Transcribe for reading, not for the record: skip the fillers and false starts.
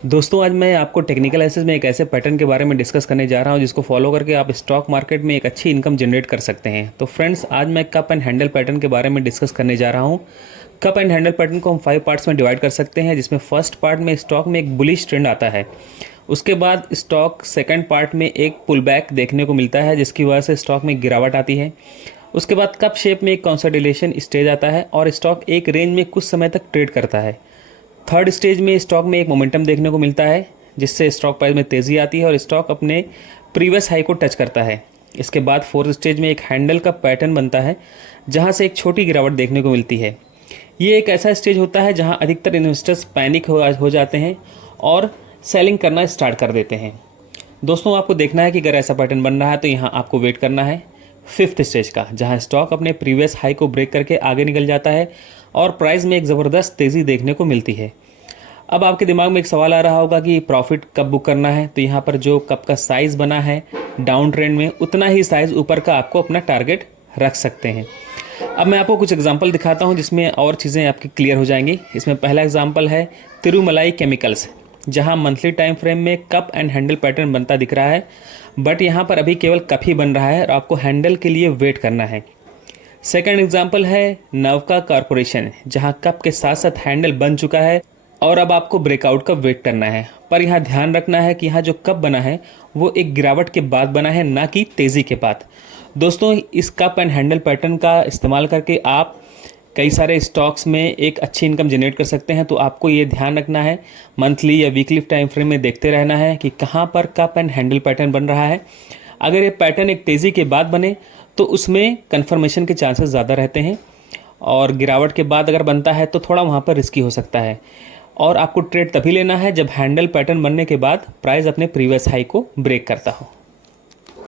दोस्तों आज मैं आपको टेक्निकल एनालिसिस में एक ऐसे पैटर्न के बारे में डिस्कस करने जा रहा हूं जिसको फॉलो करके आप स्टॉक मार्केट में एक अच्छी इनकम जनरेट कर सकते हैं। तो फ्रेंड्स आज मैं कप एंड हैंडल पैटर्न के बारे में डिस्कस करने जा रहा हूं। कप एंड हैंडल पैटर्न को हम 5 पार्ट्स में डिवाइड कर सकते हैं, जिसमें फर्स्ट पार्ट में स्टॉक में एक बुलिश ट्रेंड आता है। उसके बाद स्टॉक सेकेंड पार्ट में एक पुल बैक देखने को मिलता है जिसकी वजह से स्टॉक में गिरावट आती है। उसके बाद कप शेप में एक कंसोलिडेशन स्टेज आता है और स्टॉक एक रेंज में कुछ समय तक ट्रेड करता है। थर्ड स्टेज में स्टॉक में एक मोमेंटम देखने को मिलता है जिससे स्टॉक प्राइस में तेज़ी आती है और स्टॉक अपने प्रीवियस हाई को टच करता है। इसके बाद फोर्थ स्टेज में एक हैंडल का पैटर्न बनता है जहां से एक छोटी गिरावट देखने को मिलती है। ये एक ऐसा स्टेज होता है जहां अधिकतर इन्वेस्टर्स पैनिक हो जाते हैं और सेलिंग करना स्टार्ट कर देते हैं। दोस्तों आपको देखना है कि अगर ऐसा पैटर्न बन रहा है तो यहाँ आपको वेट करना है फिफ्थ स्टेज का, जहां स्टॉक अपने प्रीवियस हाई को ब्रेक करके आगे निकल जाता है और प्राइस में एक ज़बरदस्त तेज़ी देखने को मिलती है। अब आपके दिमाग में एक सवाल आ रहा होगा कि प्रॉफिट कब बुक करना है। तो यहाँ पर जो कप का साइज़ बना है डाउन ट्रेंड में, उतना ही साइज़ ऊपर का आपको अपना टारगेट रख सकते हैं। अब मैं आपको कुछ एग्जांपल दिखाता हूँ जिसमें और चीज़ें आपकी क्लियर हो जाएंगी। इसमें पहला एग्जांपल है तिरुमलाई केमिकल्स, जहाँ मंथली टाइम फ्रेम में कप एंड हैंडल पैटर्न बनता दिख रहा है, बट यहाँ पर अभी केवल कप ही बन रहा है और आपको हैंडल के लिए वेट करना है। सेकंड एग्जांपल है नवका कॉरपोरेशन, जहां कप के साथ साथ हैंडल बन चुका है और अब आपको ब्रेकआउट का वेट करना है। पर यहाँ ध्यान रखना है कि यहाँ जो कप बना है वो एक गिरावट के बाद बना है, ना कि तेज़ी के बाद। दोस्तों इस कप एंड हैंडल पैटर्न का इस्तेमाल करके आप कई सारे स्टॉक्स में एक अच्छी इनकम जनरेट कर सकते हैं। तो आपको ये ध्यान रखना है, मंथली या वीकली टाइम फ्रेम में देखते रहना है कि कहाँ पर कप एंड हैंडल पैटर्न बन रहा है। अगर ये पैटर्न एक तेज़ी के बाद बने तो उसमें कन्फर्मेशन के चांसेस ज़्यादा रहते हैं, और गिरावट के बाद अगर बनता है तो थोड़ा वहाँ पर रिस्की हो सकता है। और आपको ट्रेड तभी लेना है जब हैंडल पैटर्न बनने के बाद प्राइस अपने प्रीवियस हाई को ब्रेक करता हो।